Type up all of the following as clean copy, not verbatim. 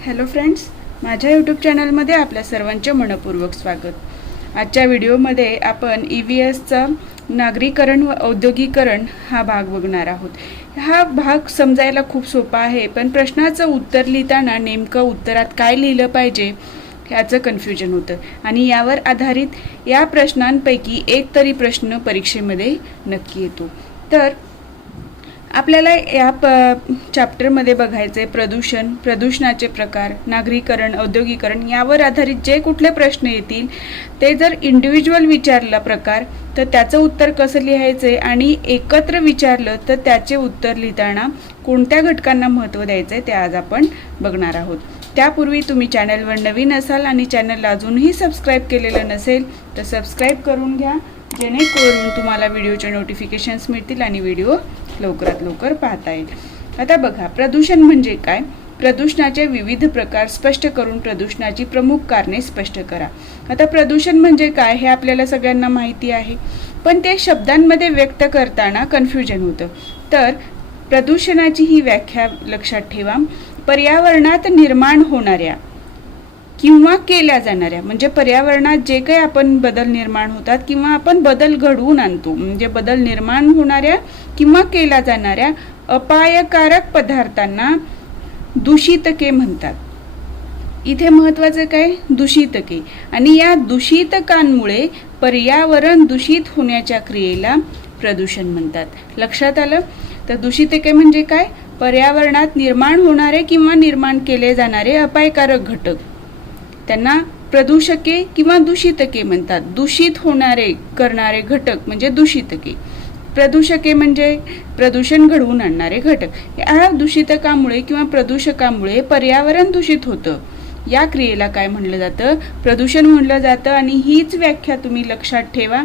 Hello friends, माझ्या YouTube चॅनलमध्ये आपल्या सर्वांचे मनपूर्वक स्वागत. आजच्या व्हिडिओमध्ये आपण EVSचा नागरीकरण व औद्योगिकरण हा भाग बघणार आहोत. हा भाग समजायला खूप सोपा आहे, पण प्रश्नाचं उत्तर लिहिताना नेमकं उत्तरात काय लिहिलं पाहिजे याचं कन्फ्युजन होतं आणि यावर आधारित या प्रश्नांपैकी एक तरी प्रश्न परीक्षेमध्ये नक्की येतो. तर आपल्याला या चॅप्टरमध्ये बघायचे प्रदूषणाचे प्रकार, नागरीकरण, औद्योगिकरण यावर आधारित जे कुठले प्रश्न येतील ते जर इंडिव्हिज्युअल विचारला प्रकार तर त्याचं उत्तर कसं लिहायचे आणि एकत्र विचारलं तर त्याचे उत्तर लिहिताना कोणत्या घटकांना महत्त्व द्यायचे ते आज आपण बघणार आहोत. त्यापूर्वी तुम्ही चॅनलवर नवीन असाल आणि चॅनलला अजूनही सबस्क्राईब केलेलं नसेल तर सबस्क्राईब करून घ्या, जेणेकरून तुम्हाला व्हिडिओचे नोटिफिकेशन्स मिळतील आणि व्हिडिओ लवकरात लवकर पाहता येईल. आता बघा, प्रदूषण म्हणजे काय? प्रदूषणाचे विविध प्रकार स्पष्ट करून प्रदूषणाची प्रमुख कारणे स्पष्ट करा. आता प्रदूषण म्हणजे काय हे आपल्याला सगळ्यांना माहिती आहे, पण ते शब्दांमध्ये व्यक्त करताना कन्फ्युजन होतं. तर प्रदूषणाची ही व्याख्या लक्षात ठेवा. पर्यावरणात निर्माण होणाऱ्या किंवा केल्या जाणाऱ्या, म्हणजे पर्यावरणात जे काही आपण बदल निर्माण होतात किंवा आपण बदल घडवून आणतो, म्हणजे बदल निर्माण होणाऱ्या किंवा केल्या जाणाऱ्या अपायकारक पदार्थांना दूषितके म्हणतात. इथे महत्त्वाचं काय? दूषितके. आणि या दूषितकांमुळे पर्यावरण दूषित होण्याच्या क्रियेला प्रदूषण म्हणतात. लक्षात आलं? तर दूषितके म्हणजे काय? पर्यावरणात निर्माण होणारे किंवा निर्माण केले जाणारे अपायकारक घटक, त्यांना प्रदूषके किंवा दूषितके म्हणतात. दूषित होणारे करणारे घटक म्हणजे दूषितके. प्रदूषके म्हणजे प्रदूषण घडवून आणणारे घटक. या दूषितकामुळे किंवा प्रदूषकामुळे पर्यावरण दूषित होतं. या क्रियेला काय म्हणलं जातं? प्रदूषण म्हणलं जातं. आणि हीच व्याख्या तुम्ही लक्षात ठेवा.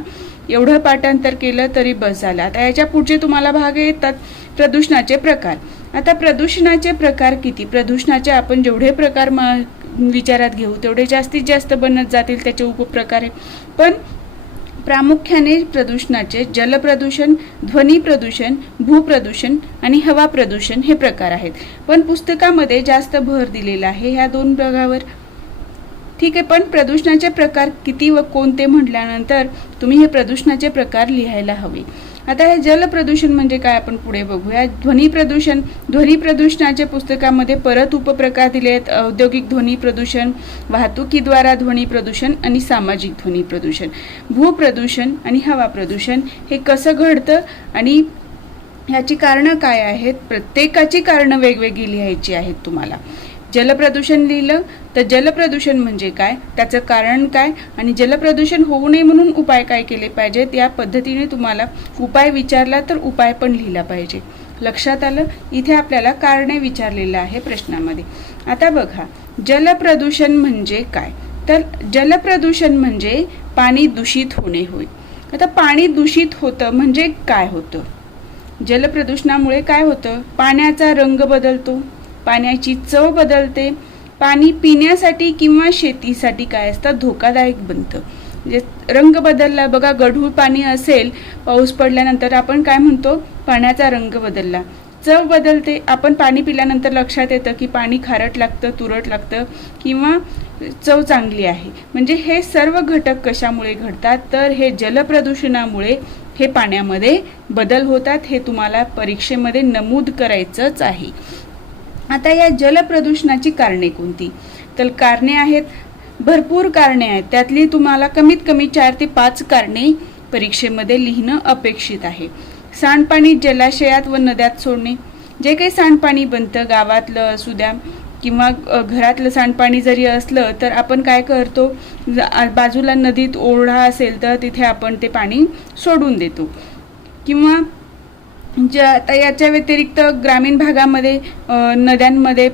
एवढं पाठांतर केलं तरी बस झालं. आता याच्या पुढचे तुम्हाला भाग येतात प्रदूषणाचे प्रकार. आता प्रदूषणाचे प्रकार किती? प्रदूषणाचे आपण जेवढे प्रकार विचारात घेऊ तेवढे जास्तीत जास्त बनत जातील त्याचे उपप्रकार. पण प्रामुख्याने प्रदूषणाचे जलप्रदूषण, ध्वनी प्रदूषण, भूप्रदूषण आणि हवा प्रदूषण हे प्रकार आहेत. पण पुस्तकामध्ये जास्त भर दिलेला आहे ह्या दोन भागावर. ठीक आहे, पण प्रदूषणाचे प्रकार किती व कोणते म्हटल्यानंतर तुम्ही हे प्रदूषणाचे प्रकार लिहायला हवे. आता हे जलप्रदूषण म्हणजे काय आपण पुढे बघूया. ध्वनी प्रदूषणाच्या पुस्तकामध्ये परत उपप्रकार दिले आहेत. औद्योगिक ध्वनी प्रदूषण, वाहतुकीद्वारा ध्वनी प्रदूषण आणि सामाजिक ध्वनी प्रदूषण. भूप्रदूषण आणि हवा प्रदूषण हे कसं घडतं आणि याची कारणं काय आहेत? प्रत्येकाची कारणं वेगवेगळी लिहायची आहेत तुम्हाला. जलप्रदूषण लिहिलं तर जलप्रदूषण म्हणजे काय, त्याचं कारण काय आणि जलप्रदूषण होऊ नये म्हणून उपाय काय केले पाहिजेत, या पद्धतीने तुम्हाला उपाय विचारला तर उपाय पण लिहिला पाहिजे. लक्षात आलं? इथे आपल्याला कारणे विचारलेलं आहे प्रश्नामध्ये. आता बघा, जलप्रदूषण म्हणजे काय? तर जलप्रदूषण म्हणजे पाणी दूषित होणे होय. आता पाणी दूषित होतं म्हणजे काय होतं? जलप्रदूषणामुळे काय होतं? पाण्याचा रंग बदलतो, पाण्याची चव बदलते, पाणी पिण्यासाठी किंवा शेतीसाठी काय असतं? धोकादायक बनतं. म्हणजे रंग बदलला बघा, गढूळ पाणी असेल, पाऊस पडल्यानंतर आपण काय म्हणतो? पाण्याचा रंग बदलला. चव बदलते, आपण पाणी पिल्यानंतर लक्षात येतं की पाणी खारट लागतं, तुरट लागतं किंवा चव चांगली आहे. म्हणजे हे सर्व घटक कशामुळे घडतात? तर हे जलप्रदूषणामुळे हे पाण्यामध्ये बदल होतात. हे तुम्हाला परीक्षेमध्ये नमूद करायचंच आहे. आता या जलप्रदूषणाची कारणे कोणती? तर कारणे आहेत, भरपूर कारणे आहेत. त्यातली तुम्हाला कमीत कमी 4 ते 5 कारणे परीक्षेमध्ये लिहिणं अपेक्षित आहे. सांडपाणी जलाशयात व नद्यात सोडणे. जे काही सांडपाणी बनतं, गावातलं असू द्या किंवा घरातलं सांडपाणी जरी असलं तर आपण काय करतो? बाजूला नदीत ओढा असेल तर तिथे आपण ते पाणी सोडून देतो. किंवा आता याच्या व्यतिरिक्त ग्रामीण भागामध्ये नद्यांमध्ये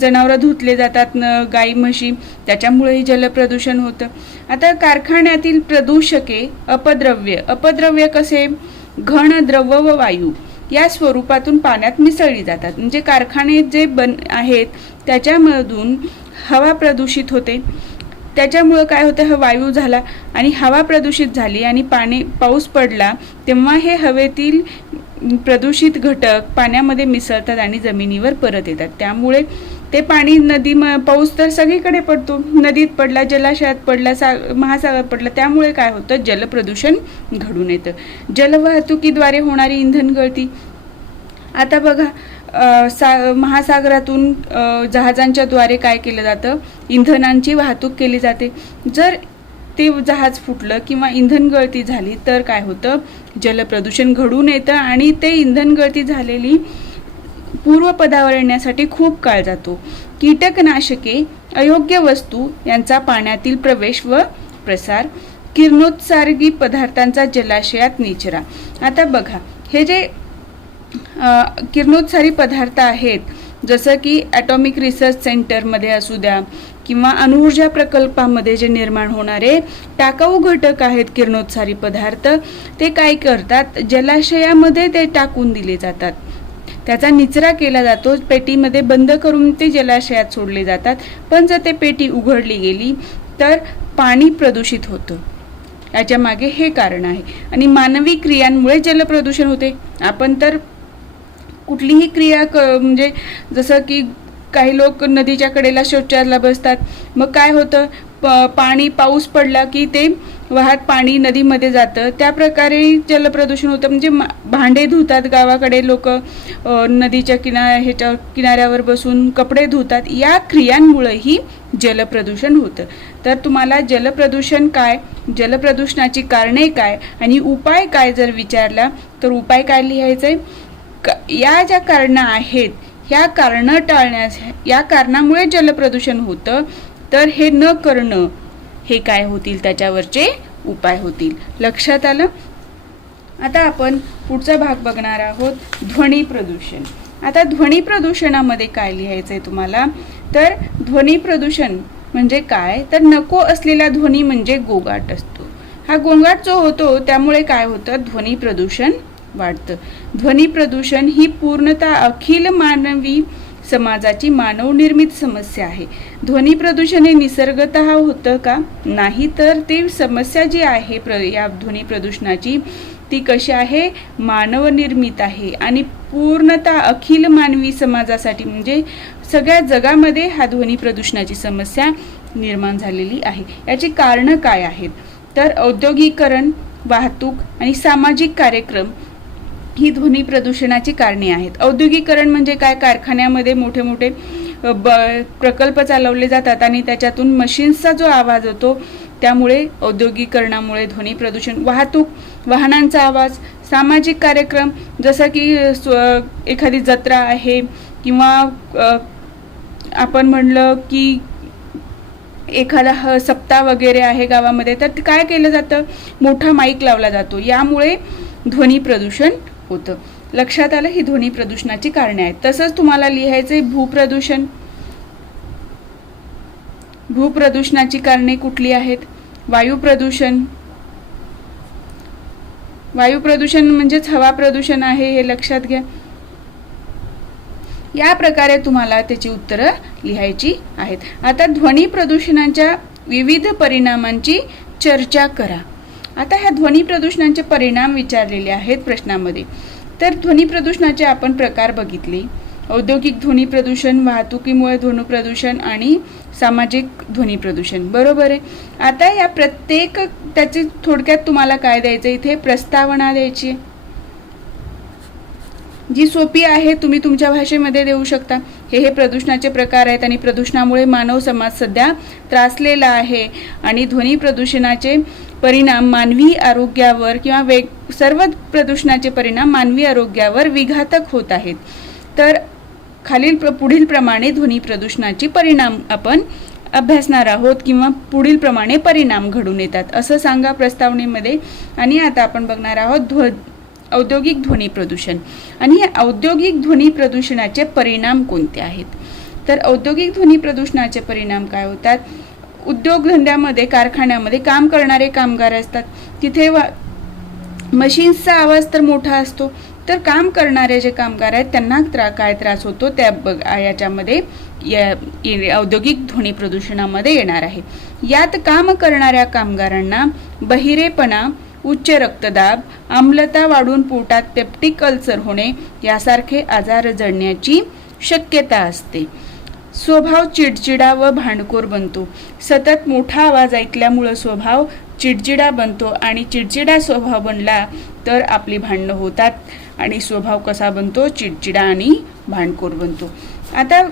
जनावरं धुतले जातात, गाई म्हशी, त्याच्यामुळेही जलप्रदूषण होतं. आता कारखान्यातील प्रदूषके अपद्रव्य कसे? घन, द्रव व वायू या स्वरूपातून पाण्यात मिसळली जातात. म्हणजे कारखाने जे आहेत त्याच्यामधून हवा प्रदूषित होते. त्याच्यामुळे काय होतं? हा वायू झाला आणि हवा प्रदूषित झाली आणि पाऊस पडला तेव्हा हे हवेतील प्रदूषित घटक पाण्यामध्ये मिसळतात आणि जमिनीवर परत येतात. त्यामुळे ते पाणी पाऊस तर सगळीकडे पडतो, नदीत पडला, जलाशयात पडला, महासागरात पडला, त्यामुळे काय होतं, जलप्रदूषण घडून येतं. जलवाहतुकीद्वारे होणारी इंधन गळती. आता बघा, महासागरातून जहाजांच्या द्वारे काय केलं जातं, इंधनांची वाहतूक केली जाते. जर ते जहाज फुटलं किंवा इंधन गळती झाली तर काय होतं, जलप्रदूषण घडून येतं आणि ते इंधन गळती झालेली पूर्वपदावर येण्यासाठी खूप काळ जातो. कीटकनाशके, अयोग्य वस्तू यांचा पाण्यातील प्रवेश व प्रसार, किरणोत्सर्गी पदार्थांचा जलाशयात निचरा. आता बघा, हे जे किरणोत्सारी पदार्थ आहेत, जसं की ॲटॉमिक रिसर्च सेंटरमध्ये असू द्या किंवा अणुऊर्जा प्रकल्पामध्ये जे निर्माण होणारे टाकाऊ घटक आहेत किरणोत्सारी पदार्थ, ते काय करतात, जलाशयामध्ये ते टाकून दिले जातात. त्याचा निचरा केला जातो, पेटीमध्ये बंद करून ते जलाशयात सोडले जातात. पण जर ते पेटी उघडली गेली तर पाणी प्रदूषित होतं. याच्या मागे हे कारण आहे. आणि मानवी क्रियांमुळे जलप्रदूषण होते. आपण तर कुठलीही क्रिया म्हणजे जसं की काही लोक नदीच्या कडेला शौचाला बसतात, मग काय होतं, पाऊस पडला की ते वाहत पाणी नदीमध्ये जातं, त्या प्रकारे जलप्रदूषण होतं. म्हणजे भांडे धुतात, गावाकडे लोक नदीच्या किनाऱ्यावर बसून कपडे धुतात, या क्रियांमुळेही जलप्रदूषण होतं. तर तुम्हाला जलप्रदूषण काय, जलप्रदूषणाची कारणे काय आणि उपाय काय जर विचारला तर उपाय काय लिहायचंय, या ज्या कारणं आहेत ह्या कारणं टाळण्यास, या कारणामुळे जलप्रदूषण होतं, तर हे न करणं हे काय होतील, त्याच्यावरचे उपाय होतील. लक्षात आलं. आता आपण पुढचा भाग बघणार आहोत, ध्वनी प्रदूषण. आता ध्वनी प्रदूषणामध्ये काय लिहायचंय तुम्हाला, तर ध्वनी प्रदूषण म्हणजे काय, तर नको असलेला ध्वनी म्हणजे गोंगाट असतो. हा गोंगाट जो होतो त्यामुळे काय होतं, ध्वनी प्रदूषण वाढतं. ध्वनी प्रदूषण ही पूर्णतः अखिल मानवी समाजाची मानवनिर्मित समस्या आहे. ध्वनी प्रदूषण हे निसर्गतः होतं का, नाही, तर ती समस्या जी आहे या ध्वनी प्रदूषणाची ती कशी आहे, मानवनिर्मित आहे आणि पूर्णतः अखिल मानवी समाजासाठी म्हणजे सगळ्या जगामध्ये हा ध्वनी प्रदूषणाची समस्या निर्माण झालेली आहे. याची कारणं काय आहेत, तर औद्योगिकरण, वाहतूक आणि सामाजिक कार्यक्रम ही ध्वनी प्रदूषणाची कारणे आहेत. औद्योगिकरण म्हणजे काय, कारखान्यामध्ये मोठे मोठे प्रकल्प चालवले जातात आणि त्याच्यातून मशीन्सचा जो आवाज होतो त्यामुळे औद्योगिकरणामुळे ध्वनी प्रदूषण. वाहतूक, वाहनांचा आवाज. सामाजिक कार्यक्रम, जसं की एखादी जत्रा आहे किंवा आपण म्हणलं की एखादा सप्ताह वगैरे आहे गावामध्ये, तर काय केलं जातं, मोठा माईक लावला जातो, यामुळे ध्वनी प्रदूषण होतं. लक्षात आलं, ही ध्वनी प्रदूषणाची कारणे आहेत. तसंच तुम्हाला लिहायचंय भूप्रदूषण. भूप्रदूषणाची कारणे कुठली आहेत, वायू प्रदूषण. वायू प्रदूषण म्हणजेच हवा प्रदूषण आहे, हे लक्षात घ्या. या प्रकारे तुम्हाला त्याची उत्तरं लिहायची आहेत. आता ध्वनी प्रदूषणाच्या विविध परिणामांची चर्चा करा. आता ह्या ध्वनी प्रदूषणाचे परिणाम विचारलेले आहेत प्रश्नामध्ये. तर ध्वनी प्रदूषणाचे आपण प्रकार बघितले, औद्योगिक ध्वनी प्रदूषण, वाहतुकीमुळे ध्वनी प्रदूषण आणि सामाजिक ध्वनी प्रदूषण, बरोबर आहे. आता या प्रत्येक त्याची थोडक्यात तुम्हाला काय द्यायचं, इथे प्रस्तावना द्यायची जी सोपी आहे, तुम्ही तुमच्या भाषेमध्ये देऊ शकता. हे प्रदूषणाचे प्रकार आहेत आणि प्रदूषणामुळे मानव समाज सध्या त्रासलेला आहे आणि ध्वनी प्रदूषणाचे परिणाम मानवी आरोग्यावर किंवा सर्व प्रदूषणाचे परिणाम मानवी आरोग्यावर विघातक होत आहेत. तर पुढील प्रमाणे ध्वनी प्रदूषणाचे परिणाम आपण अभ्यासणार आहोत किंवा पुढील प्रमाणे परिणाम घडून येतात असं सांगा प्रस्तावनेमध्ये. आणि आता आपण बघणार आहोत औद्योगिक ध्वनी प्रदूषण. आणि या औद्योगिक ध्वनी प्रदूषणाचे परिणाम कोणते आहेत, तर औद्योगिक ध्वनी प्रदूषणाचे परिणाम काय होतात, उद्योगधंद्यामध्ये, कारखान्यामध्ये काम करणारे कामगार असतात, तिथे मशीन्सचा आवाज तर मोठा असतो, तर काम करणारे जे कामगार आहेत त्यांना काय त्रास होतो त्या याच्यामध्ये औद्योगिक ध्वनी प्रदूषणामध्ये येणार आहे. यात काम करणाऱ्या कामगारांना बहिरेपणा, उच्च रक्तदाब, आम्लता वाढून पोटात पेप्टिक अल्सर होणे यासारखे आजार जडण्याची शक्यता असते. स्वभाव चिडचिडा व भांडखोर बनतो. सतत मोठा आवाज ऐकल्यामुळं स्वभाव चिडचिडा बनतो आणि चिडचिडा स्वभाव बनला तर आपली भांडणं होतात आणि स्वभाव कसा बनतो? चिडचिडा आणि भांडखोर बनतो. आता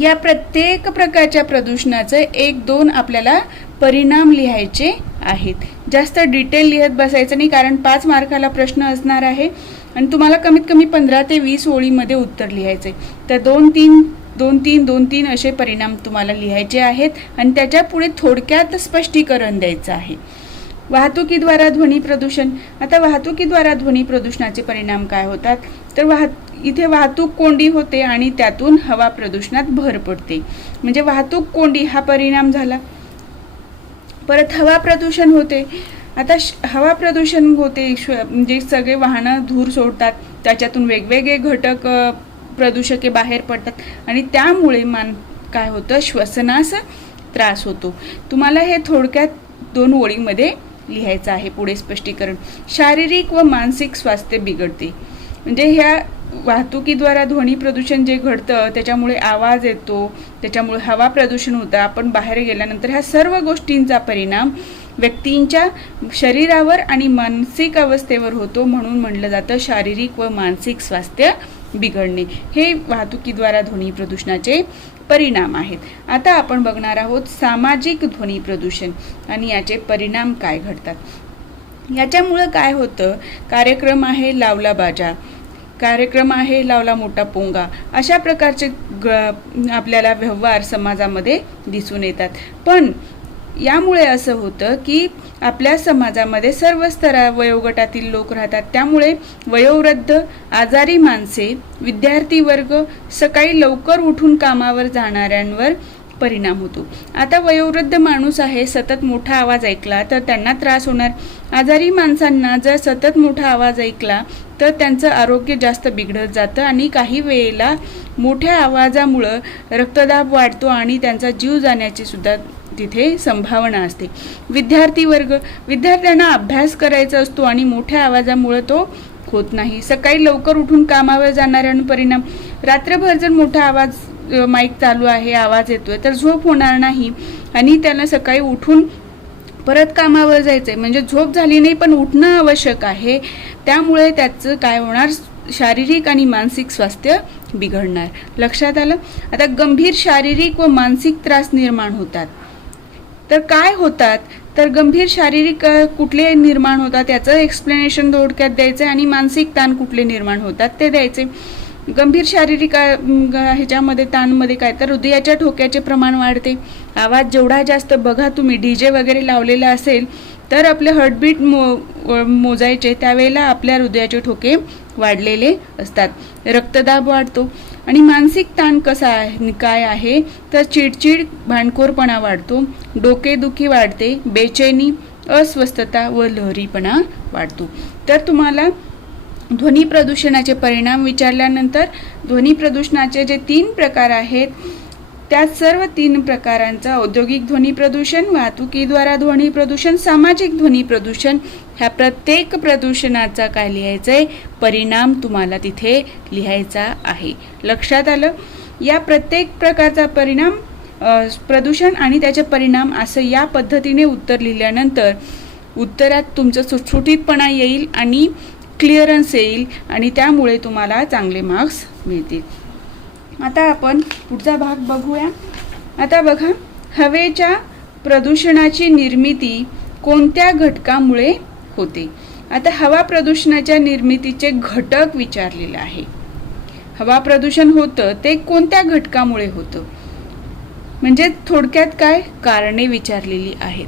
या प्रत्येक प्रकारच्या प्रदूषणाचे 1-2 आपल्याला परिणाम लिहायचे आहेत. जास्त डिटेल लिहत बसायचं नाही, कारण 5 मार्काला प्रश्न असणार आहे आणि तुम्हाला कमीत कमी 15 ते 20 ओळीमध्ये उत्तर लिहायचे. तर 2-3 असे परिणाम तुम्हाला लिहायचे आहेत आणि त्याच्या पुढे थोडक्यात स्पष्टीकरण द्यायचं आहे. वाहतुकीद्वारा ध्वनी प्रदूषण. आता वाहतुकीद्वारा ध्वनी प्रदूषणाचे परिणाम काय होतात? तर इथे वाहतूक कोंडी होते आणि त्यातून हवा प्रदूषणात भर पडते. म्हणजे वाहतूक कोंडी हा परिणाम झाला. परत हवा प्रदूषण होते. आता हवा प्रदूषण होते म्हणजे सगळे वाहनं धूर सोडतात, त्याच्यातून वेगवेगळे घटक प्रदूषके बाहेर पडतात आणि त्यामुळे काय होतं? श्वसनास त्रास होतो. तुम्हाला हे थोडक्यात 2 ओळीमध्ये लिहायचं आहे. पुढे स्पष्टीकरण. शारीरिक व मानसिक स्वास्थ्य बिघडते. म्हणजे ह्या वाहतुकीद्वारा ध्वनी प्रदूषण जे घडतं त्याच्यामुळे आवाज येतो, त्याच्यामुळे हवा प्रदूषण होतं. आपण बाहेर गेल्यानंतर ह्या सर्व गोष्टींचा परिणाम व्यक्तींच्या शरीरावर आणि मानसिक अवस्थेवर होतो. म्हणून म्हटलं जातं शारीरिक व मानसिक स्वास्थ्य बिघडणे. हे वाहतुकीद्वारा ध्वनी प्रदूषणाचे परिणाम आहेत. आता आपण बघणार आहोत सामाजिक ध्वनी प्रदूषण आणि याचे परिणाम काय घडतात. याच्यामुळं काय होतं? कार्यक्रम आहे लावला बाजा, कार्यक्रम आहे लावला मोठा पोंगा, अशा प्रकारचे आपल्याला व्यवहार समाजामध्ये दिसून येतात. पण यामुळे असं होतं की आपल्या समाजामध्ये सर्व वयोगटातील लोक राहतात. त्यामुळे वयोवृद्ध, आजारी माणसे, विद्यार्थी वर्ग, सकाळी लवकर उठून कामावर जाणाऱ्यांवर परिणाम होतो. आता वयोवृद्ध माणूस आहे, सतत मोठा आवाज ऐकला तर त्यांना त्रास होणार. आजारी माणसांना जर सतत मोठा आवाज ऐकला तर त्यांचं आरोग्य जास्त बिघडत जातं आणि काही वेळेला मोठ्या आवाजामुळं रक्तदाब वाढतो आणि त्यांचा जीव जाण्याची सुद्धा तिथे संभावना असते. विद्यार्थी वर्ग, विद्यार्थ्यांना अभ्यास करायचा असतो आणि मोठ्या आवाजामुळे तो होत नाही. सकाळी लवकर उठून कामावर जाणाऱ्यांना परिणाम. रात्रभर जर मोठा आवाज माईक चालू आहे, आवाज येतोय तर झोप होणार नाही आणि त्यांना सकाळी उठून परत कामावर जायचंय. म्हणजे झोप झाली नाही पण उठणं आवश्यक आहे. त्यामुळे त्याचं काय होणार? शारीरिक आणि मानसिक स्वास्थ्य बिघडणार. लक्षात आलं? आता गंभीर शारीरिक व मानसिक त्रास निर्माण होतात. तर काय होतात? तर गंभीर शारीरिक कुठले निर्माण होतात याचं एक्सप्लेनेशन थोडक्यात द्यायचं आणि मानसिक ताण कुठले निर्माण होतात ते द्यायचे. गंभीर शारीरिक ह्याच्यामध्ये ताणमध्ये काय? तर हृदयाच्या ठोक्याचे प्रमाण वाढते. आवाज जेवढा जास्त, बघा तुम्ही डीजे वगैरे लावलेला असेल तर आपले हार्टबीट मोजायचे त्यावेळेला आपल्या हृदयाचे ठोके वाढलेले असतात. रक्तदाब वाढतो. आणि मानसिक ताण कसा आहे, काय आहे? तर चिडचिड, भांडखोरपणा वाढतो, डोकेदुखी वाढते, बेचैनी, अस्वस्थता व लहरीपणा वाढतो. तर तुम्हाला ध्वनी प्रदूषणाचे परिणाम विचारल्यानंतर ध्वनी प्रदूषणाचे जे 3 प्रकार आहेत त्या सर्व 3 प्रकारांचा औद्योगिक ध्वनी प्रदूषण, वाहतुकीद्वारा ध्वनी प्रदूषण, सामाजिक ध्वनी प्रदूषण, ह्या प्रत्येक प्रदूषणाचा काय लिहायचंय? परिणाम तुम्हाला तिथे लिहायचा आहे. लक्षात आलं? या प्रत्येक प्रकारचा परिणाम, प्रदूषण आणि त्याचे परिणाम असं या पद्धतीने उत्तर लिहिल्यानंतर उत्तरात तुमचं सुटसुटीतपणा येईल आणि क्लिअरन्स येईल आणि त्यामुळे तुम्हाला चांगले मार्क्स मिळतील. आता आपण पुढचा भाग बघूया. आता बघा, हवेच्या प्रदूषणाची निर्मिती कोणत्या घटकामुळे होते? आता हवा प्रदूषणाच्या निर्मितीचे घटक विचारलेले आहे. हवा प्रदूषण होतं ते कोणत्या घटकामुळे होतं? म्हणजे थोडक्यात काय? कारणे विचारलेली आहेत.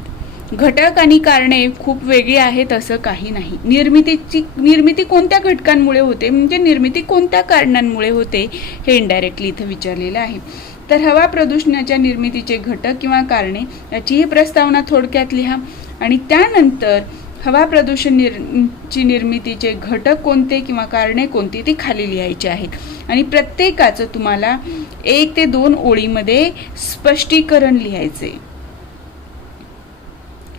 घटक आणि कारणे खूप वेगळी आहेत असं काही नाही. निर्मिती कोणत्या घटकांमुळे होते म्हणजे निर्मिती कोणत्या कारणांमुळे होते हे इनडायरेक्टली इथं विचारलेलं आहे. तर हवा प्रदूषणाच्या निर्मितीचे घटक किंवा कारणे याचीही प्रस्तावना थोडक्यात लिहा आणि त्यानंतर हवा प्रदूषण ची निर्मितीचे घटक कोणते किंवा कारणे कोणती ती खाली लिहायची आहेत आणि प्रत्येकाचं तुम्हाला 1 ते 2 ओळीमध्ये स्पष्टीकरण लिहायचे.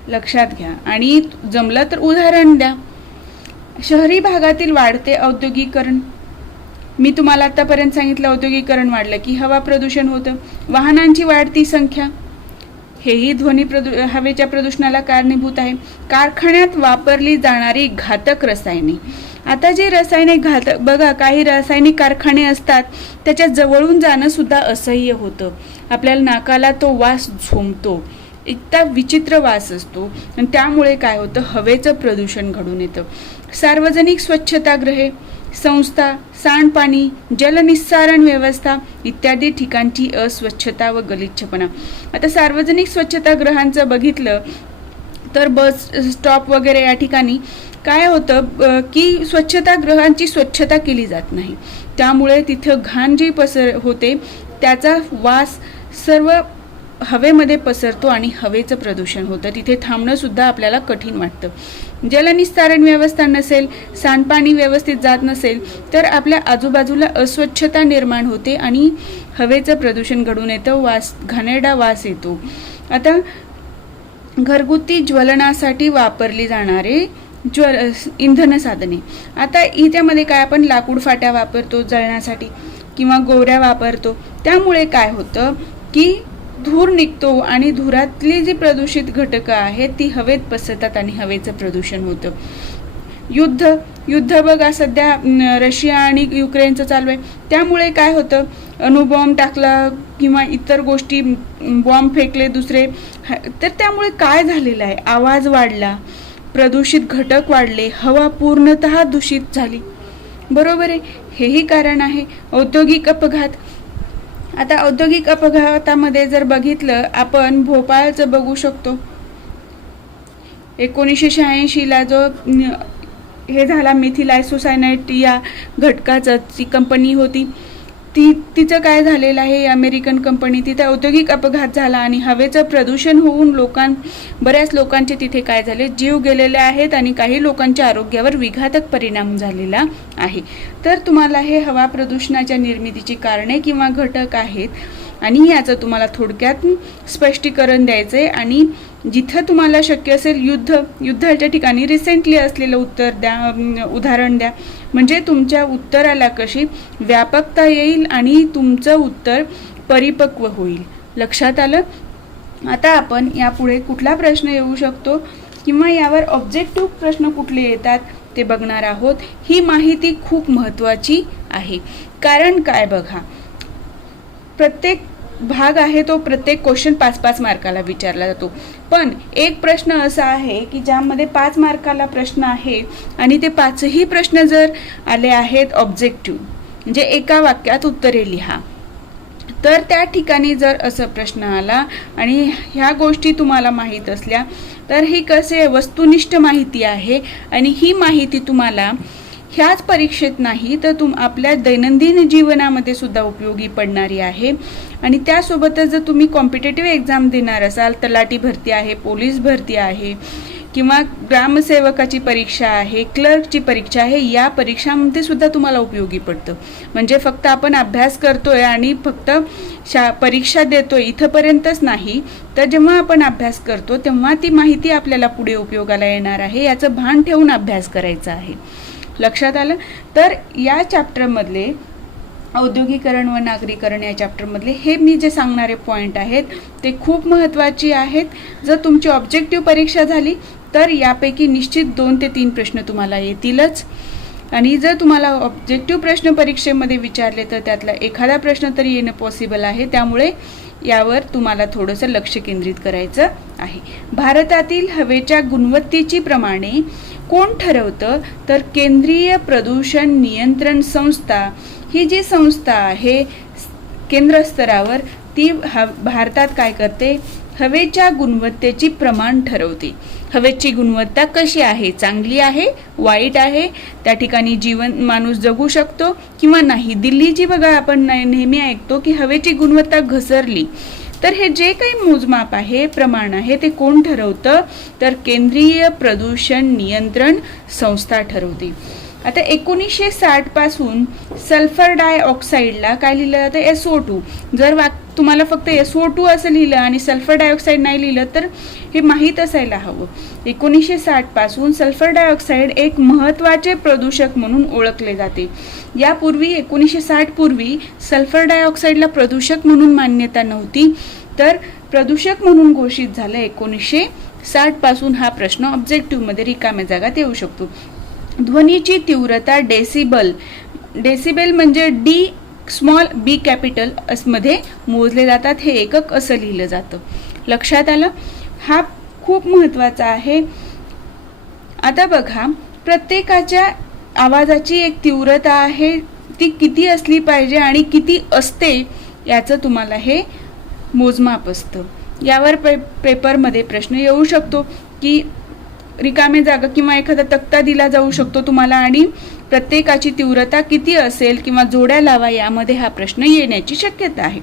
लक्षात घ्या आणि जमलं तर उदाहरण द्या. शहरी भागातील वाढते औद्योगिकरण. मी तुम्हाला आतापर्यंत सांगितलं औद्योगिकरण वाढलं की हवा प्रदूषण होतं, वाहनांची वाढती संख्या हेही हवेच्या प्रदूषणाला कारणीभूत आहे, कारखान्यात वापरली जाणारी घातक रसायने. आता जे रासायनिक घातक बघा, काही रासायनिक कारखाने असतात त्याच्या जवळून जाणं सुद्धा असह्य होतं, आपल्याला नाकाला तो वास झोंबतो, इतका विचित्र वास असतो आणि त्यामुळे काय होतं, हवेचं प्रदूषण घडून येतं. सार्वजनिक स्वच्छतागृहे, संस्था, सांडपाणी, जलनिस्सारण व्यवस्था इत्यादी ठिकाणची अस्वच्छता व गलिच्छपणा. आता सार्वजनिक स्वच्छतागृहांचं बघितलं तर बस स्टॉप वगैरे या ठिकाणी काय होतं की स्वच्छतागृहांची स्वच्छता केली जात नाही, त्यामुळे तिथं घाण जी होते त्याचा वास सर्व हवेमध्ये पसरतो आणि हवेचं प्रदूषण होतं, तिथे थांबणं सुद्धा आपल्याला कठीण वाटतं. जलनिस्तारण व्यवस्था नसेल, सांडपाणी व्यवस्थित जात नसेल तर आपल्या आजूबाजूला अस्वच्छता निर्माण होते आणि हवेचं प्रदूषण घडून येतं, घाणेरडा वास येतो. आता घरगुती ज्वलनासाठी वापरली जाणारे इंधन साधने, आता इत्यामध्ये काय, आपण लाकूड फाट्या वापरतो जळण्यासाठी किंवा गोवऱ्या वापरतो, त्यामुळे काय होतं की धूर निघतो आणि धुरातली जी प्रदूषित घटकं आहेत ती हवेत पसरतात आणि हवेचं प्रदूषण होतं. युद्ध बघा सध्या रशिया आणि युक्रेनचं चालू आहे, त्यामुळे काय होतं, अणुबॉम्ब टाकला किंवा इतर गोष्टी बॉम्ब फेकले दुसरे, तर त्यामुळे काय झालेलं आहे, आवाज वाढला, प्रदूषित घटक वाढले, हवा पूर्णतः दूषित झाली. बरोबर आहे, हेही कारण आहे. औद्योगिक अपघात, आता औद्योगिक अपघातामध्ये जर बघितलं आपण भोपाळचं बघू शकतो, 1986ला जो हे झाला मिथिल आयसोसायनाइट या घटकाचं, ती कंपनी होती तिचं काय झालेलं आहे, अमेरिकन कंपनी, तिथे औद्योगिक अपघात झाला आणि हवेचं प्रदूषण होऊन बऱ्याच लोकांचे तिथे काय झाले, जीव गेलेले आहेत आणि काही लोकांच्या आरोग्यावर विघातक परिणाम झालेला आहे. तर तुम्हाला हे हवा प्रदूषणाच्या निर्मितीची कारणे किंवा घटक आहेत आणि याचं तुम्हाला थोडक्यात स्पष्टीकरण द्यायचं आहे आणि जिथं तुम्हाला शक्य असेल युद्धाच्या ठिकाणी रिसेंटली असलेलं उदाहरण द्या, म्हणजे तुमच्या उत्तराला कशी व्यापकता येईल आणि तुमचं उत्तर परिपक्व होईल. लक्षात आलं? आता आपण यापुढे कुठला प्रश्न येऊ शकतो किंवा यावर ऑब्जेक्टिव्ह प्रश्न कुठले येतात ते बघणार आहोत. ही माहिती खूप महत्त्वाची आहे, कारण काय बघा, प्रत्येक भाग आहे तो प्रत्येक क्वेश्चन 5-5 मार्काला विचारला जातो, पण एक प्रश्न असा आहे की ज्यामध्ये 5 मार्काला प्रश्न आहे आणि ते 5ही प्रश्न जर आले आहेत ऑब्जेक्टिव्ह, म्हणजे एका वाक्यात उत्तरे लिहा, तर त्या ठिकाणी जर असं प्रश्न आला आणि ह्या गोष्टी तुम्हाला माहीत असल्या तर ही कसे वस्तुनिष्ठ माहिती आहे आणि ही माहिती तुम्हाला ह्याच परीक्षेत नाही तर आपल्या दैनंदिन जीवनामध्ये सुद्धा उपयोगी पडणारी आहे. आणि त्यासोबतच जर तुम्ही कॉम्पिटेटिव्ह एक्झाम देणार असाल, तलाठी भरती आहे, पोलीस भरती आहे किंवा ग्रामसेवकाची परीक्षा आहे, क्लर्कची परीक्षा आहे, या परीक्षांमध्ये सुद्धा तुम्हाला उपयोगी पडतं. म्हणजे फक्त आपण अभ्यास करतोय आणि फक्त परीक्षा देतोय इथंपर्यंतच नाही, तर जेव्हा आपण अभ्यास करतो तेव्हा ती माहिती आपल्याला पुढे उपयोगाला येणार आहे, याचं भान ठेवून अभ्यास करायचा आहे. लक्षात आलं? तर या चॅप्टरमधले औद्योगिकरण व नागरीकरण या चॅप्टरमधले हे मी जे सांगणारे पॉईंट आहेत ते खूप महत्त्वाचे आहेत. जर तुमची ऑब्जेक्टिव्ह परीक्षा झाली तर यापैकी निश्चित 2 ते 3 प्रश्न तुम्हाला येतीलच, आणि जर तुम्हाला ऑब्जेक्टिव्ह प्रश्न परीक्षेमध्ये विचारले तर त्यातला एखादा प्रश्न तरी येणं पॉसिबल आहे, त्यामुळे यावर तुम्हाला थोडंसं लक्ष केंद्रित करायचं आहे. भारतातील हवेच्या गुणवत्तेची प्रमाणे कोण ठरवतं, तर केंद्रीय प्रदूषण नियंत्रण संस्था ही जी संस्था आहे केंद्र स्तरावर, ती भारतात काय करते, हवेच्या गुणवत्तेची प्रमाण ठरवते. हवेची गुणवत्ता कशी आहे, चांगली आहे, वाईट आहे, त्या ठिकाणी माणूस जगू शकतो किंवा नाही. दिल्लीची बघा आपण नेहमी ऐकतो की हवेची गुणवत्ता घसरली, तर हे जे काही मोजमाप आहे, प्रमाण आहे, ते कोण ठरवतं, तर केंद्रीय प्रदूषण नियंत्रण संस्था ठरवते. आता 1960 पासून सल्फर डायऑक्साईडला काय लिहिलं जातं? SO2. जर तुम्हाला फक्त SO2 असं लिहिलं आणि सल्फर डायऑक्साईड नाही लिहिलं तर हे माहीत असायला हवं. 1960 पासून सल्फर डायऑक्साईड एक महत्त्वाचे प्रदूषक म्हणून ओळखले जाते. यापूर्वी 1960 पूर्वी सल्फर डायऑक्साईडला प्रदूषक म्हणून मान्यता नव्हती, तर प्रदूषक म्हणून घोषित झालं 1960 पासून. हा प्रश्न ऑब्जेक्टिव्हमध्ये रिकाम्या जागात येऊ शकतो. ध्वनीची तीव्रता डेसिबल. डेसिबल म्हणजे डी स्मॉल बी कॅपिटल मध्ये मोजले जातात, हे एकक असं लिहिलं जातं. लक्षात आलं? हा खूप महत्त्वाचा आहे. आता बघा, प्रत्येकाच्या आवाजाची एक तीव्रता आहे, ती किती असली पाहिजे आणि किती असते याचं तुम्हाला हे मोजमाप असतं. यावर पेपरमध्ये प्रश्न येऊ शकतो की रिकामे जागा किंवा एखादा तक्ता दिला जाऊ शकतो तुम्हाला आणि प्रत्येकाची तीव्रता किती असेल किंवा जोड्या लावा, यामध्ये हा प्रश्न येण्याची शक्यता आहे.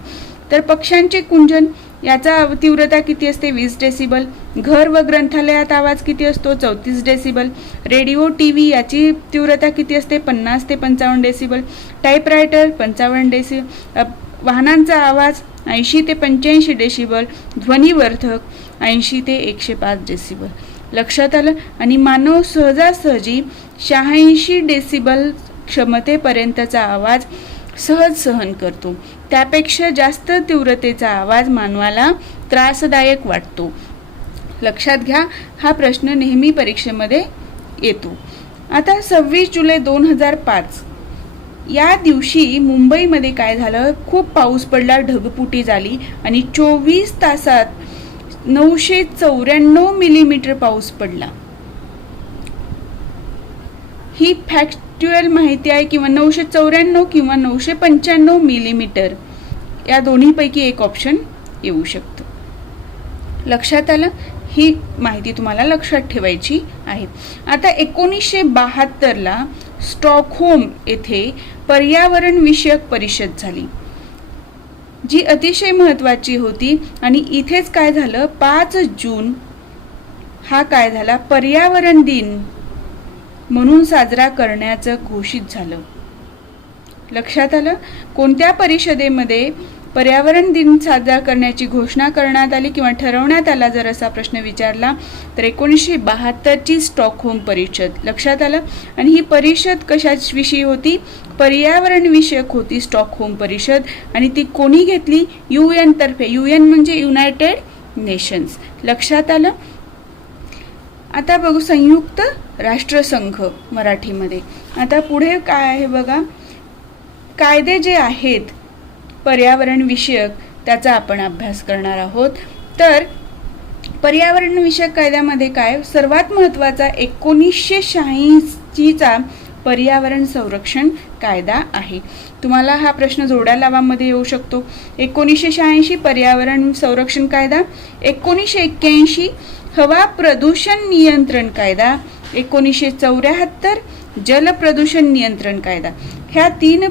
तर पक्ष्यांचे कुंजन याचा तीव्रता किती असते? 20 डेसिबल. घर व ग्रंथालयात आवाज किती असतो? 34 डेसिबल. रेडिओ TV याची तीव्रता किती असते? 50 ते 55 डेसिबल. Typewriter 55 decibel. वाहनांचा आवाज 80 ते 85 डेसिबल. ध्वनिवर्धक 80 ते 105 डेसिबल. लक्षात आलं? आणि मानव सहजासहजी 86 डेसिबल क्षमतेपर्यंतचा आवाज सहज सहन करतो. त्यापेक्षा जास्त तीव्रतेचा आवाज मानवाला त्रासदायक वाटतो. लक्षात घ्या, हा प्रश्न नेहमी परीक्षेमध्ये येतो. आता 26 जुलै 2005 या दिवशी मुंबईमध्ये काय झालं? खूप पाऊस पडला, ढगफुटी झाली आणि 24 तासात 994 मिलीमीटर पाऊस पडला. ही फॅक्च्युअल माहिती आहे, किंवा 994 किंवा 995 मिलीमीटर या दोन्हीपैकी एक ऑप्शन येऊ शकतो. लक्षात आलं? ही माहिती तुम्हाला लक्षात ठेवायची आहे. आता 1972ला स्टॉकहोम येथे पर्यावरण विषयक परिषद झाली, जी अतिशय महत्त्वाची होती. आणि इथेच काय झालं? 5 जून हा काय झाला? पर्यावरण दिन म्हणून साजरा करण्याचं घोषित झालं. लक्षात आलं? कोणत्या परिषदेमध्ये पर्यावरण दिन साजरा करण्याची घोषणा करण्यात आली किंवा ठरवण्यात आला जर असा प्रश्न विचारला तर 1972ची स्टॉकहोम परिषद. लक्षात आलं? आणि ही परिषद कशाविषयी होती? पर्यावरण विषयक होती स्टॉकहोम परिषद. आणि ती कोणी घेतली? UN तर्फे. UN म्हणजे युनायटेड नेशन्स. लक्षात आलं? आता बघू संयुक्त राष्ट्रसंघ मराठीमध्ये. आता पुढे काय आहे बघा, कायदे जे आहेत पर्यावरण विषयक त्याचा आपण अभ्यास करणार आहोत. तर पर्यावरण विषयक कायद्यामध्ये काय सर्वात महत्त्वाचा 1986चा पर्यावरण संरक्षण कायदा आहे. तुम्हाला हा प्रश्न जोड्या लावामध्ये येऊ शकतो. 1986 पर्यावरण संरक्षण कायदा, 1981 हवा प्रदूषण नियंत्रण कायदा, 1974 जल प्रदूषण नियंत्रण कायदा. ह्या 3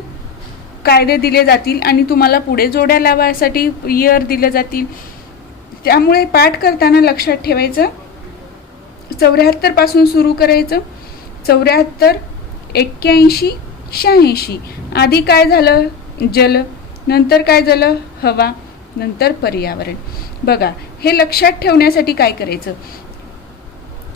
कायदे दिले जातील आणि तुम्हाला पुढे जोड्या लावासाठी इयर दिले जातील. त्यामुळे पाठ करताना लक्षात ठेवायचं 74 पासून सुरू करायचं. 74, 81, 86. आधी काय झालं? जल, नंतर काय झालं? हवा, नंतर पर्यावरण. बघा, हे लक्षात ठेवण्यासाठी काय करायचं?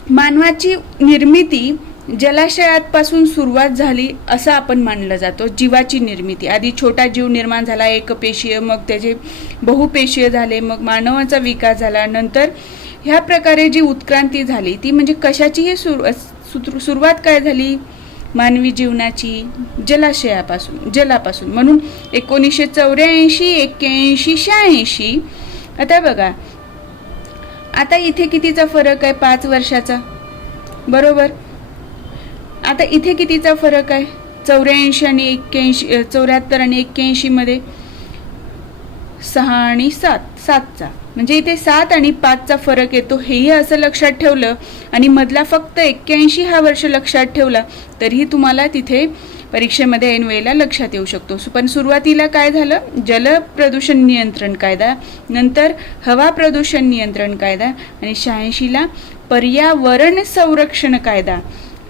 मानवाची निर्मिती जलाशयापासून सुरुवात झाली असं आपण मानलं जातो. जीवाची निर्मिती आधी छोटा जीव निर्माण झाला, एकपेशीय, मग त्याचे बहुपेशीय झाले, मग मानवाचा विकास झाला. नंतर ह्या प्रकारे जी उत्क्रांती झाली ती म्हणजे कशाची? सुरुवात काय झाली? मानवी जीवनाची जलापासून. म्हणून 1984, 81, 86. आता बघा, आता इथे कितीचा फरक आहे? 5 वर्षाचा, बरोबर. आता इथे कितीचा फरक आहे? 84 आणि 81, 74 आणि 81 मध्ये 6 आणि 7चा, म्हणजे इथे 7 आणि 5चा फरक येतो. हेही असं लक्षात ठेवलं आणि मधला फक्त 81 हा वर्ष लक्षात ठेवला तरीही तुम्हाला तिथे परीक्षेमध्ये ऐन वेळेला लक्षात येऊ शकतो. पण सुरुवातीला काय झालं? जल प्रदूषण नियंत्रण कायदा, नंतर हवा प्रदूषण नियंत्रण कायदा आणि 86ला पर्यावरण संरक्षण कायदा.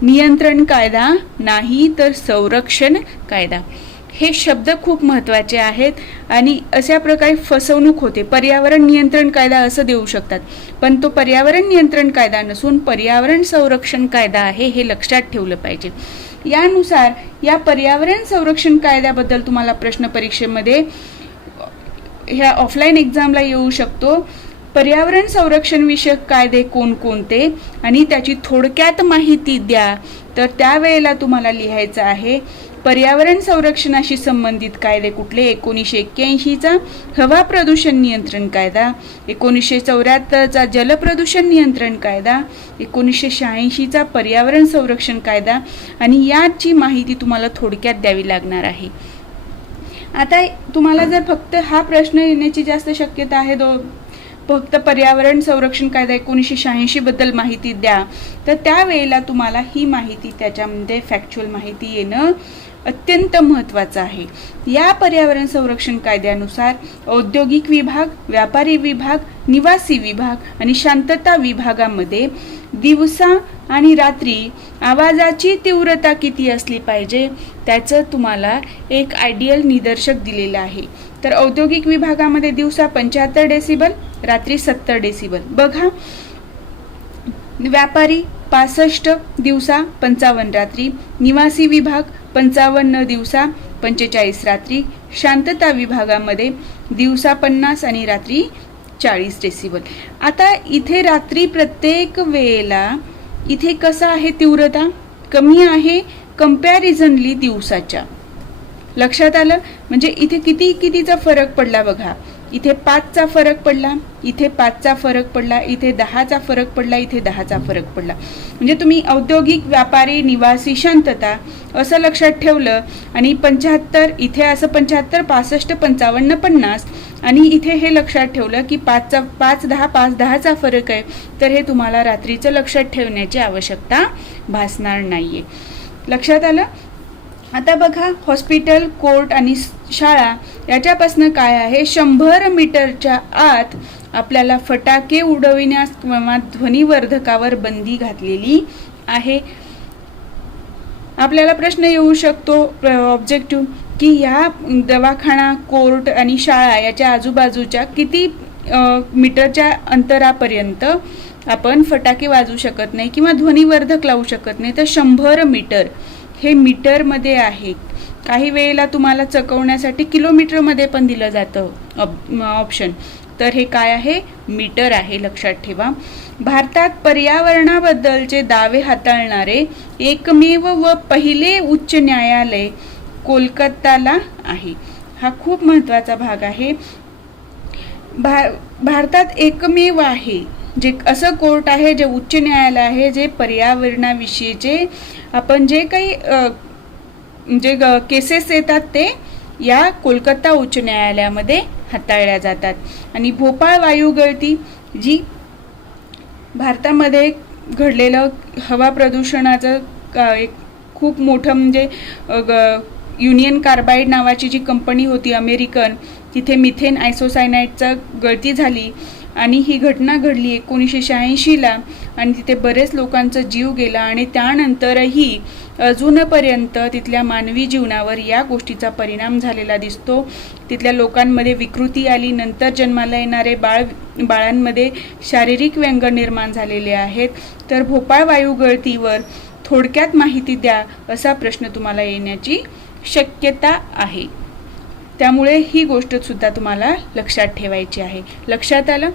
नियंत्रण कायदा नाही तर संरक्षण कायदा. हे शब्द खूप महत्त्वाचे आहेत आणि अशा प्रकारे फसवणूक होते. पर्यावरण नियंत्रण कायदा असं देऊ शकतात, पण तो पर्यावरण नियंत्रण कायदा नसून पर्यावरण संरक्षण कायदा आहे, हे लक्षात ठेवलं पाहिजे. यानुसार या पर्यावरण संरक्षण कायद्याबद्दल तुम्हाला प्रश्न परीक्षेमध्ये ह्या ऑफलाईन एक्झामला येऊ शकतो. पर्यावरण संरक्षण विषयक कायदे कोणकोणते आणि त्याची थोडक्यात माहिती द्या. तर त्यावेळेला तुम्हाला लिहायचं आहे पर्यावरण संरक्षणाशी संबंधित कायदे कुठले. 1981चा हवा प्रदूषण नियंत्रण कायदा, 1974चा जलप्रदूषण नियंत्रण कायदा, 1986चा पर्यावरण संरक्षण कायदा आणि याची माहिती तुम्हाला थोडक्यात द्यावी लागणार आहे. आता तुम्हाला जर फक्त हा प्रश्न येण्याची जास्त शक्यता आहे, फक्त पर्यावरण संरक्षण कायदा 1986 बद्दल माहिती द्या, तर त्यावेळेला तुम्हाला ही माहिती त्याच्यामध्ये फॅक्च्युअल माहिती येणं अत्यंत महत्त्वाचं आहे. या पर्यावरण संरक्षण कायद्यानुसार औद्योगिक विभाग, व्यापारी विभाग, निवासी विभाग आणि शांतता विभागामध्ये दिवसा आणि रात्री आवाजाची तीव्रता किती असली पाहिजे त्याचं तुम्हाला एक आयडियल निदर्शक दिलेलं आहे. तर औद्योगिक विभागामध्ये दिवसा 75 डेसिबल, रात्री 70 डेसिबल. बघा, व्यापारी 65 दिवसा, 55 रात्री. निवासी विभाग 55 दिवसा, 45 रात्री. शांतता विभागामध्ये दिवसा 50 आणि रात्री 40 डेसिबल. आता इथे रात्री प्रत्येक वेळेला इथे कसं आहे, तीव्रता कमी आहे कंपॅरिझनली दिवसाच्या. लक्षात आलं? म्हणजे इथे कितीचा फरक पडला बघा. इथे 5चा फरक पडला, इथे 5चा फरक पडला, इथे 10चा फरक पडला, इथे 10चा फरक पडला. म्हणजे तुम्ही औद्योगिक, व्यापारी, निवासी, शांतता असं लक्षात ठेवलं आणि 75 इथे असं 75, 65, 55, 50 आणि इथे हे लक्षात ठेवलं की 5-10चा फरक आहे, तर हे तुम्हाला रात्रीचं लक्षात ठेवण्याची आवश्यकता भासणार नाहीये. लक्षात आलं? आता बघा, हॉस्पिटल, कोर्ट आणि शाळा याच्यापासून काय आहे, 100 मीटरच्या आत आपल्याला फटाके उडविण्यास किंवा ध्वनिवर्धकावर बंदी घातलेली आहे. आपल्याला प्रश्न येऊ शकतो ऑब्जेक्टिव्ह की या दवाखाना, कोर्ट आणि शाळा याच्या आजूबाजूच्या किती मीटरच्या अंतरापर्यंत आपण फटाके वाजवू शकत नाही किंवा ध्वनिवर्धक लावू शकत नाही. तर 100 मीटर हे मीटरमध्ये आहे. काही वेळेला तुम्हाला चकवण्यासाठी किलोमीटरमध्ये पण दिलं जातं ऑप्शन. तर हे काय आहे, मीटर आहे, लक्षात ठेवा. भारतात पर्यावरणाबद्दलचे दावे हाताळणारे एकमेव व पहिले उच्च न्यायालय कोलकाताला आहे. हा खूप महत्त्वाचा भाग आहे. भारतात एकमेव आहे जे असं कोर्ट आहे, जे उच्च न्यायालय आहे, जे पर्यावरणाविषयीचे आपण जे काही जे केसेस येतात ते या कोलकाता उच्च न्यायालयामध्ये हाताळल्या जातात. आणि भोपाळ वायू गळती जी भारतामध्ये घडलेलं हवा प्रदूषणाचं एक खूप मोठं म्हणजे युनियन कार्बाईड नावाची जी कंपनी होती अमेरिकन, तिथे मिथेन आयसोसायनाईडचा गळती झाली आणि ही घटना घडली 1986ला आणि तिथे बरेच लोकांचा जीव गेला आणि त्यानंतरही अजूनपर्यंत तिथल्या मानवी जीवनावर या गोष्टीचा परिणाम झालेला दिसतो. तिथल्या लोकांमध्ये विकृती आली, नंतर जन्माला येणारे बाळांमध्ये शारीरिक व्यंग निर्माण झालेले आहेत. तर भोपाळ वायू गळतीवर थोडक्यात माहिती द्या असा प्रश्न तुम्हाला येण्याची शक्यता आहे. त्यामुळे ही गोष्ट सुद्धा तुम्हाला लक्षात ठेवायची आहे. लक्षात आलं?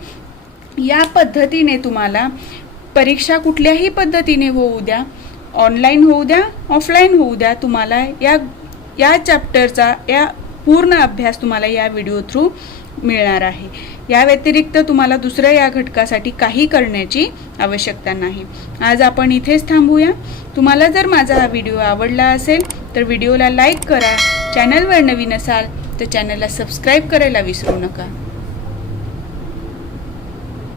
या पद्धतीने तुम्हाला परीक्षा कुठल्याही पद्धतीने होऊ द्या, ऑनलाईन होऊ द्या, ऑफलाईन होऊ द्या, तुम्हाला या चॅप्टरचा या पूर्ण अभ्यास तुम्हाला या व्हिडिओ थ्रू मिळणार आहे. या व्यतिरिक्त तुम्हाला दुसऱ्या या घटकासाठी काही करण्याची आवश्यकता नाही. आज आपण इथेच थांबूया. तुम्हाला जर माझा हा व्हिडिओ आवडला असेल तर व्हिडिओला लाईक करा. चॅनलवर नवीन असाल तर चॅनलला सबस्क्राईब करायला विसरू नका.